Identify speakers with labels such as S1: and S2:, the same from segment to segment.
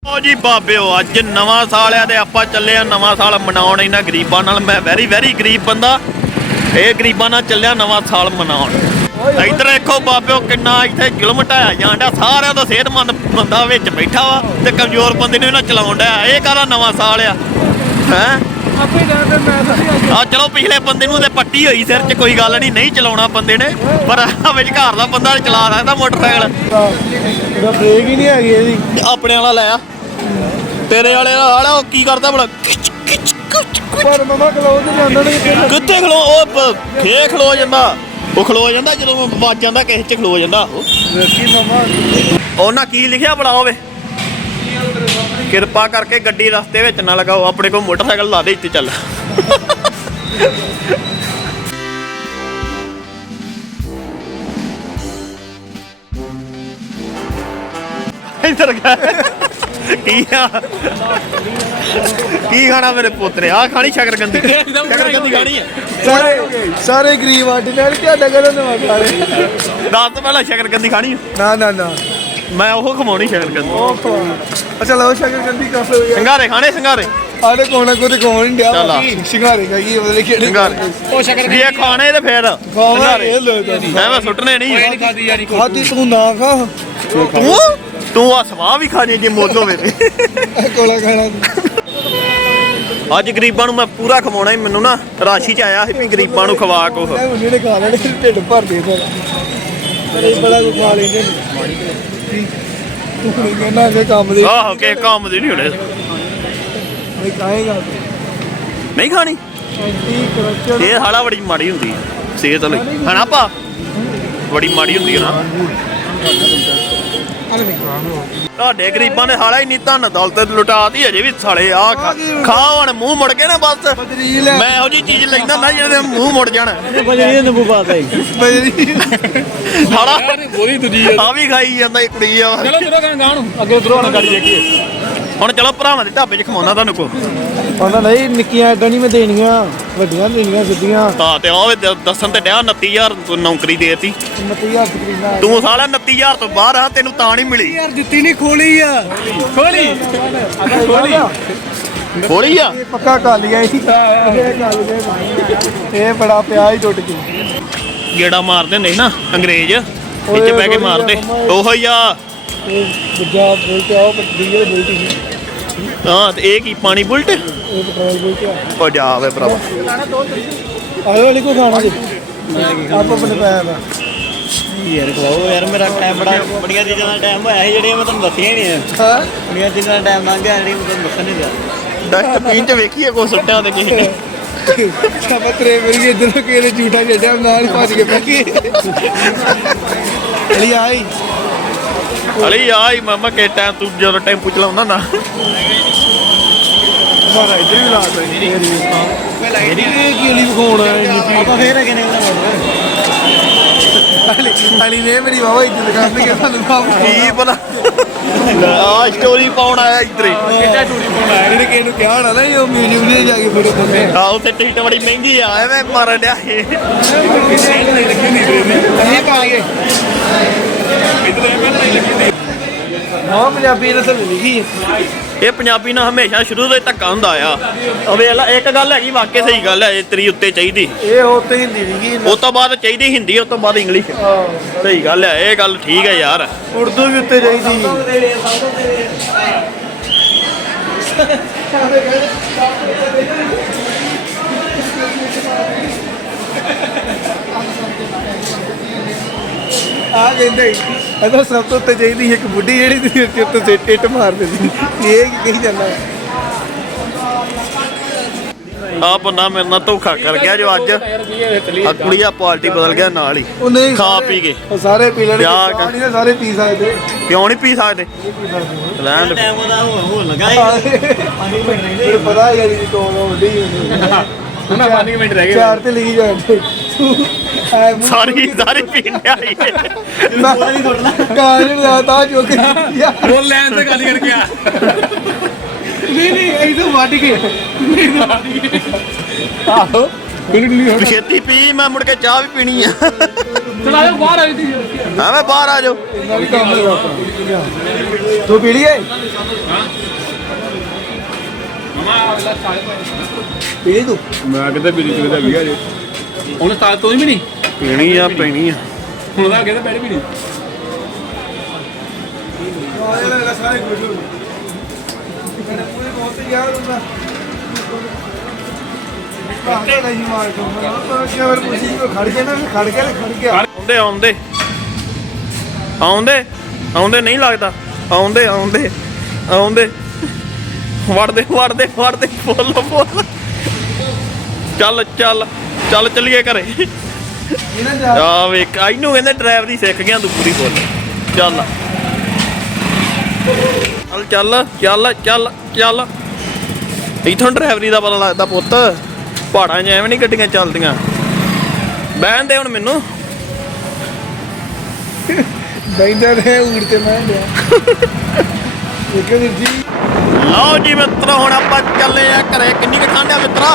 S1: ਜੀ ਬਾਬਿਓ ਅੱਜ ਨਵਾਂ ਸਾਲ ਆ ਤੇ ਆਪਾਂ ਚੱਲੇ ਆ ਨਵਾਂ ਸਾਲ ਮਨਾਉਣ ਇਹਨਾਂ ਗਰੀਬਾਂ ਨਾਲ। ਮੈਂ ਵੈਰੀ ਗਰੀਬ ਬੰਦਾ, ਇਹ ਗਰੀਬਾਂ ਨਾਲ ਚੱਲਿਆ ਨਵਾਂ ਸਾਲ ਮਨਾਉਣ। ਇੱਧਰ ਦੇਖੋ ਬਾਬਿਓ ਕਿੰਨਾ ਇੱਥੇ ਜ਼ੁਲਮ ਢਾਇਆ ਜਾਂਦਾ। ਸਾਰਿਆਂ ਦਾ ਸਿਹਤਮੰਦ ਬੰਦਾ ਵਿੱਚ ਬੈਠਾ ਵਾ ਤੇ ਕਮਜ਼ੋਰ ਬੰਦੇ ਨੂੰ ਇਹਨਾਂ ਚਲਾਉਣ ਡਿਆ। ਇਹ ਕਾਹਦਾ ਨਵਾਂ ਸਾਲ ਆ ਹੈ? ਆ ਚਲੋ ਪਿਛਲੇ ਬੰਦੇ ਨੂੰ ਤੇ ਪੱਟੀ ਹੋਈ ਸਿਰ 'ਚ, ਕੋਈ ਗੱਲ ਨਹੀਂ ਚਲਾਉਣਾ ਬੰਦੇ ਨੇ, ਪਰ ਵਿੱਚ ਘਰ ਦਾ ਬੰਦਾ ਚਲਾ ਸਕਦਾ ਮੋਟਰਸਾਈਕਲ।
S2: ਬ੍ਰੇਕ ਹੀ ਨਹੀਂ ਹੈਗੀ ਇਹਦੀ।
S1: ਆਪਣੇ ਵਾਲਾ ਲੈ ਆ, ਤੇਰੇ ਵਾਲੇ ਵਾਲਾ ਉਹ ਕੀ ਕਰਦਾ ਬੜਾ
S2: ਪਰ ਮਮਾ ਕਲੋਜ਼ ਨਹੀਂ ਜਾਂਦਾ ਨਹੀਂ
S1: ਕਿੱਥੇ ਖਲੋ ਉਹ ਖੇ ਖਲੋ ਜਾਂਦਾ, ਉਹ ਖਲੋ ਜਾਂਦਾ ਜਦੋਂ ਵੱਜ ਜਾਂਦਾ ਕਿਸੇ 'ਚ ਖਲੋ ਜਾਂਦਾ।
S2: ਵੇਖੀ ਮਮਾ
S1: ਉਹਨਾਂ ਕੀ ਲਿਖਿਆ ਬੜਾ ਹੋਵੇ, ਕਿਰਪਾ ਕਰਕੇ ਗੱਡੀ ਰਸਤੇ ਵਿੱਚ ਨਾ ਲਗਾਓ, ਆਪਣੇ ਕੋਲ ਮੋਟਰਸਾਈਕਲ ਲਾ ਦੇ ਇੱਥੇ ਚੱਲ। ਇੱਧਰ ਕੀ ਆ ਕੀ ਖਾਣਾ ਮੇਰੇ ਪੁੱਤਰੇ? ਆ ਖਾਣੀ ਸ਼ਕਰਕੰਦੀ ਖਾਣੀ ਹੈ।
S2: ਸਾਰੇ ਗਰੀਬ ਆਂਟੀ ਨਾਲ ਕੀ ਡਗਲ ਨਵਾਂ ਖਾ ਰਹੇ।
S1: ਦੱਸ ਤੋਂ ਪਹਿਲਾਂ ਸ਼ਕਰਕੰਦੀ ਖਾਣੀ ਹੈ?
S2: ਨਾ
S1: ਮੈਂ ਉਹ ਖਵਾਉਣੀ ਸ਼ਕਰਕੰਦੀ।
S2: ਉਹ ਅੱਛਾ ਲਓ ਸ਼ਕਰਕੰਦੀ ਕਾਫੇ ਹੋ ਗਿਆ।
S1: ਸੰਘਾਰੇ ਖਾਣੇ ਸੰਘਾਰੇ
S2: ਆੜੇ ਕੋਣਾ ਕੋ ਤੇ ਕੋਣ ਨਹੀਂ ਡਿਆ।
S1: ਚੱਲ ਆ।
S2: ਸ਼ਿੰਗਾਰੇ ਕਾ ਕੀ ਬਦਲੇ ਕਿਹੜੇ
S1: ਸੰਘਾਰੇ ਉਹ ਸ਼ਕਰਕੰਦੀ ਇਹ ਖਾਣੇ ਤੇ ਫੇਰ
S2: ਖਾਵਾ ਇਹ ਲੋ
S1: ਐਵੇਂ ਸੁੱਟਣੇ ਨਹੀਂ।
S2: ਖਾਦੀ ਤੂੰ ਨਾ ਖਾ
S1: ਤੂੰ ਆ ਸਵਾਹ ਵੀ ਖਾਣੀ ਜੇ ਮੁੱਲ ਹੋਵੇ ਤੇ।
S2: ਕੋਲਾ ਖਾਣਾ
S1: ਅੱਜ ਗਰੀਬਾਂ ਨੂੰ ਮੈਂ ਪੂਰਾ ਖਵਾਉਣਾ ਹੀ। ਮੈਨੂੰ ਨਾ ਰਾਸ਼ੀ 'ਚ ਆਇਆ ਸੀ ਵੀ ਗਰੀਬਾਂ ਨੂੰ ਖਵਾ ਕੁਛ।
S2: ਉਹਨੇ ਨੇ ਖਾ ਲੈਣੇ ਢਿੱਡ ਭਰ ਦੇ ਫਿਰ ਬੜੇ ਬੜਾ ਕੁ ਖਾ ਲੈਂਦੇ ਤੂੰ ਕਹਿੰਦਾ ਕਿ ਕੰਮ ਦੇ
S1: ਆਹੋ ਕਿ ਕੰਮ ਦੀ ਨਹੀਂ ਹੋਣੇ।
S2: ਨਹੀਂ ਖਾਏਗਾ
S1: ਨਹੀਂ ਖਾਣੀ
S2: ਐਂਟੀ ਕਰਪਸ਼ਨ
S1: ਇਹ ਹਾਲਾ ਬੜੀ ਮਾੜੀ ਹੁੰਦੀ ਹੈ ਸਿਹਤ ਲਈ, ਹਨਾ ਭਾ? ਬੜੀ ਮਾੜੀ ਹੁੰਦੀ ਹੈ ਨਾ। ਤੁਹਾਡੇ ਗਰੀਬਾਂ ਨੇ ਹਾਲਾ ਹੀ ਨਹੀਂ ਧਨ ਦੌਲਤ ਲੁਟਾਤੀ, ਅਜੇ ਵੀ ਸਾਲੇ ਆ ਖਾ ਹੁਣ ਮੂੰਹ ਮੁੜ ਕੇ ਨਾ ਬਸ। ਮੈਂ ਇਹੋ ਜਿਹੀ ਚੀਜ਼ ਲੈਂਦਾ ਨਾ ਜਿਹੜੇ ਮੂੰਹ ਮੁੜ ਜਾਣ।
S2: ਬਜਰੀ ਨਿੰਬੂ ਪਾਤਾ ਹੀ ਬਜਰੀ
S1: ਹਾਲਾ ਬੋਲੀ ਦੂਜੀ ਆ ਵੀ ਖਾਈ ਜਾਂਦਾ ਇਹ ਕੁੜੀ ਆ।
S3: ਚਲੋ ਤੁਰੋ ਗਾਂ ਨੂੰ ਅੱਗੇ ਤੁਰੋ ਨਾ ਗੱਡੀ ਦੇਖੀਏ।
S1: ਹੁਣ ਚਲੋ ਭਰਾਵਾਂ ਦੇ ਢਾਬੇ 'ਚ ਖਵਾਉਣਾ ਤੁਹਾਨੂੰ ਕੋ।
S2: ਉਹਨਾਂ ਨਹੀਂ ਨਿੱਕੀਆਂ ਐਡਾਂ ਨਹੀਂ ਮੈਂ ਦੇਣੀਆਂ, ਵੱਡੀਆਂ ਦੇਣੀਆਂ ਸਿੱਧੀਆਂ।
S1: ਹਾਂ ਤੇ ਉਹ ਦੱਸਣ ਤੇ ਡਿਆ 29,000 ਤੂੰ ਨੌਕਰੀ ਦੇਤੀ।
S2: 29,000 ਤਕਰੀਬਨ
S1: ਤੂੰ ਸਾਲਾ 29,000 ਤੋਂ ਬਾਹਰ ਆ, ਤੈਨੂੰ ਤਾਂ ਨਹੀਂ ਮਿਲੀ।
S2: ਯਾਰ ਜੁੱਤੀ ਨਹੀਂ ਖੋਲੀ ਆ।
S3: ਖੋਲੀ
S1: ਥੋੜੀ ਆ
S2: ਇਹ ਪੱਕਾ ਕਾਲੀ ਗਿਆ ਸੀ। ਇਹ ਬੜਾ ਪਿਆ ਹੀ ਟੁੱਟ ਗਿਆ।
S1: ਗੇੜਾ ਮਾਰਦੇ ਹੁੰਦੇ ਸੀ ਨਾ ਅੰਗਰੇਜ਼, ਵਿੱਚ ਬਹਿ ਕੇ ਮਾਰਦੇ। ਉਹੋ ਹੀ ਆ।
S2: ਇਹ ਦੂਜਾ ਬੁਲਟ ਆ, ਉਹ ਡੀਜ਼ਲ ਬੁਲਟ ਸੀ।
S1: ਹਾਂ ਤੇ ਇਹ ਕੀ ਪਾਣੀ ਬੁਲਟ?
S2: ਇਹ ਪੈਟਰੋਲ ਬੁਲਟ ਆ।
S1: ਉਹ ਜਾ ਵੇ ਭਰਾਵਾ।
S2: ਆਇਓ ਵਾਲੀ ਕੋ ਖਾਣਾ ਜੀ ਆਪ ਆਪਣੇ ਪੈਰ ਦਾ
S3: ਯਾਰ ਖਵਾਓ ਯਾਰ, ਮੇਰਾ ਟਾਈਮ ਬੜੀਆਂ ਚੀਜ਼ਾਂ ਦਾ ਟਾਈਮ ਹੋਇਆ ਸੀ ਜਿਹੜੀਆਂ ਮੈਂ ਤੁਹਾਨੂੰ ਦੱਸੀਆਂ ਹੀ ਨਹੀਂ।
S2: ਹਾਂ
S3: ਬੜੀਆਂ ਚੀਜ਼ਾਂ ਦਾ ਟਾਈਮ ਲੰਘ ਗਿਆ ਜਿਹੜੀਆਂ ਮੈਂ ਤੁਹਾਨੂੰ ਦੱਸਣ ਨਹੀਂ ਦਿਆ।
S1: ਡਸਟਬਿਨ 'ਚ ਵੇਖੀਏ ਕੋ ਸੁੱਟਿਆ ਤੇ ਕਿਸੇ ਨੇ।
S2: ਸਭ ਤਰੇ ਵਰਗੇ ਇਧਰੋਂ ਕਿਸੇ ਨੇ ਝੂਠਾ ਛੱਡਿਆ, ਨਾਲ ਹੀ ਭੱਜ ਕੇ ਬਹਿ ਗਏ। ਅਲੀ ਆਈ
S1: ਅਲੀ ਆਈ ਮਾਮਾ ਕਿ ਟਾਈਮ ਤੂੰ ਜਦੋਂ ਟੈਂਪੂ ਚਲਾਉਂਦਾ ਨਾ
S2: ਮਾਰਾ ਇਧਰ ਵੀ ਲਾ ਤਾ ਇਹਦੀ ਕੀ ਅਲੀ ਵਿਖਾਉਣਾ
S3: ਆਪਾਂ ਫੇਰ ਅਗੇ ਨੇ
S2: ਅਲੀ ਨੇ ਮੇਰੀ ਵਾਵਾ ਇੱਜ਼ਤ ਕਰਨੀ ਕਿ ਸਾਨੂੰ ਬਾਬੂ
S1: ਕੀ ਪਤਾ ਆ ਸਟੋਰੀ ਪਾਉਣ ਆਇਆ ਇੱਧਰ ਹੀ।
S2: ਕਿੱਡਾ ਟੂਰੀ ਪਾਉਣਾ ਹੈ ਇਹਨੇ ਕਿਸੇ ਨੂੰ ਕਿਹਾ ਹੋਣਾ ਨਾ ਉਹ ਮਿਊਜ਼ੀਅਮ ਦੇ ਜਾ ਕੇ ਫੋਟੋ ਪਾਉਂਦੇ
S1: ਆ ਉੱਥੇ ਟਿਕਟ ਬੜੀ ਮਹਿੰਗੀ ਆ, ਐਵੇਂ ਮਾਰਨ ਡਿਆ ਇਹ।
S2: ਅਸੀਂ ਪਾ ਗਏ ਹਾਂ ਪੰਜਾਬੀ ਨਸਲ ਲਿਖੀ ਹੈ।
S1: ਇਹ ਪੰਜਾਬੀ ਨਾਲ ਹਮੇਸ਼ਾ ਸ਼ੁਰੂ ਤੋਂ ਹੀ ਧੱਕਾ ਹੁੰਦਾ ਆ। ਵੇਖ ਲਾ ਇੱਕ ਗੱਲ ਹੈਗੀ, ਵਾਕਿਆ ਸਹੀ ਗੱਲ ਹੈ, ਇਹ ਤੇਰੀ ਉੱਤੇ ਚਾਹੀਦੀ।
S2: ਇਹ ਉੱਤੇ ਹਿੰਦੀ ਲਿਖੀ
S1: ਉਸ ਤੋਂ ਬਾਅਦ ਚਾਹੀਦੀ ਹਿੰਦੀ, ਉਸ ਤੋਂ ਬਾਅਦ ਇੰਗਲਿਸ਼। ਸਹੀ ਗੱਲ ਹੈ, ਇਹ ਗੱਲ ਠੀਕ ਹੈ ਯਾਰ।
S2: ਉਰਦੂ ਵੀ ਉੱਤੇ ਚਾਹੀਦੀ। ਆ ਕਹਿੰਦੇ ਇਹਦਾ ਸਭ ਤੋਂ ਉੱਤੇ ਚਾਹੀਦੀ ਇੱਕ ਬੁੱਢੀ ਜਿਹੜੀ ਤੁਸੀਂ ਉੱਤੇ ਇੱਟ ਮਾਰ ਦਿੰਦੀ। ਇਹ ਕੀ ਕਹੀ ਜਾਂਦਾ?
S1: ਆ ਬੰਦਾ ਮੇਰੇ ਨਾਲ ਧੋਖਾ ਕਰ ਗਿਆ ਜੋ ਅੱਜ। ਆ ਕੁੜੀਆ ਪਾਰਟੀ ਬਦਲ ਗਿਆ ਨਾਲ ਹੀ
S2: ਉਹ ਨਹੀਂ
S1: ਖਾ ਪੀ ਕੇ।
S2: ਉਹ ਸਾਰੇ ਪੀ ਲੈਣਗੇ,
S1: ਯਾਰ
S2: ਪਾਣੀ ਦੇ ਸਾਰੇ ਪੀ ਸਕਦੇ।
S1: ਕਿਉਂ ਨਹੀਂ ਪੀ ਸਕਦੇ? ਲੈਂਡ
S3: ਟਾਈਮ ਉਹਦਾ ਹੋਣ ਲੱਗਾ
S2: ਮੈਨੂੰ ਪਤਾ ਹੈ ਯਾਰ ਇਹ ਕੋਲ ਵੱਡੀ
S3: ਉਹਨਾਂ 5 ਮਿੰਟ ਰਹਿ ਗਏ।
S2: ਚਾਰ ਤੇ ਲਿਖੀ ਜਾਂਦੇ
S1: ਸਾਰੀ ਪੀਣ ਆਈ
S2: ਕਾਰਨ ਲਾਤਾ ਜੋ ਕਿ
S3: ਉਹ ਲੈਣ ਤੇ ਗੱਲ ਕਰਕੇ ਆ।
S2: ਨਹੀਂ ਇਹ ਤਾਂ ਵੱਢ ਕੇ ਆਹੋ
S1: ਛੇਤੀ ਪੀ, ਮੈਂ ਮੁੜ ਕੇ ਚਾਹ ਵੀ ਪੀਣੀ ਆ।
S3: ਚਲਾ ਬਾਹਰ ਆਈ ਸੀ।
S1: ਐਵੇਂ ਬਾਹਰ ਆ ਜਾਓ।
S2: ਇੰਨਾ ਵੀ ਕੰਮ ਹੈਗਾ ਆਪਣਾ। ਤੂੰ ਪੀ ਲਈਏ ਪੀ ਲਈ ਤੂੰ?
S4: ਮੈਂ ਕਿਤੇ ਪੀਣੀ ਚਾਹੀਦਾ ਵੀ ਆ ਜੇ ਉਹਨੇ ਸਾਲ ਤੋਂ ਵੀ ਨਹੀਂ
S1: ਪੀਣੀ ਆ ਪੀਣੀ ਆ।
S4: ਹੁਣ ਦਾ ਕਹਿੰਦਾ ਪਹਿਲੇ ਵੀ ਨਹੀਂ
S2: ਆਏ ਲੱਗਾ ਸਾਰੇ ਖੁਸ਼ ਹੋ ਗਏ। ਮੇਰੇ ਪੂਰੇ ਬਹੁਤ ਯਾਰ ਹੁੰਦਾ ਕਾਹਦਾ ਨਹੀਂ ਮਾਰ ਕੇ ਮੈਂ ਕਿਹਾ ਫਿਰ ਪੁੱਛੀ ਕੋ ਖੜ ਕੇ ਨਾ ਖੜ ਗਿਆ
S1: ਆਉਂਦੇ ਆਉਂਦੇ ਆਉਂਦੇ ਆਉਂਦੇ ਨਹੀਂ ਲੱਗਦਾ। ਆਉਂਦੇ ਆਉਂਦੇ ਆਉਂਦੇ ਵੜਦੇ ਵੜਦੇ ਵੜਦੇ ਫੁੱਲ ਫੁੱਲ। ਚੱਲ ਚੱਲ ਚੱਲ ਚੱਲੀਏ ਘਰੇ।
S2: ਇਹਨਾਂ ਜਾ
S1: ਆ ਵੇਖ ਇਹਨੂੰ ਕਹਿੰਦੇ ਡਰਾਈਵਰੀ ਸਿੱਖ ਗਿਆ ਤੂੰ ਪੂਰੀ ਫੁੱਲ। ਚੱਲ ਚੱਲ ਚੱਲ ਚੱਲ ਚੱਲ ਇਥੋਂ ਡਰਾਈਵਰੀ ਦਾ ਪਤਾ ਲੱਗਦਾ ਪੁੱਤ। ਪਹਾੜਾਂ 'ਚ ਐਵੇਂ ਨਹੀਂ ਗੱਡੀਆਂ ਚੱਲਦੀਆਂ। ਬਹਿਣ ਦੇ ਹੁਣ ਮੈਨੂੰ।
S2: ਬੈਂਦਾ ਤੇ ਉੜ ਤੇ ਮੈਂ ਲਿਆ ਇੱਕ ਵੀਰ ਜੀ।
S1: ਲਓ ਜੀ ਮਿੱਤਰੋ ਹੁਣ ਆਪਾਂ ਚੱਲੇ ਆ ਘਰੇ। ਕਿੰਨੀ ਕੁ ਠੰਡ ਆ ਮਿੱਤਰਾ?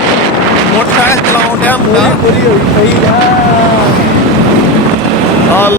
S1: ਮੋਟਰਸਾਈਕਲ ਚਲਾਉਣ ਡਿਆ ਮੁੰਡਾ।
S2: ਪੂਰੀ ਹੋਈ ਸਹੀ ਆ
S1: ਆ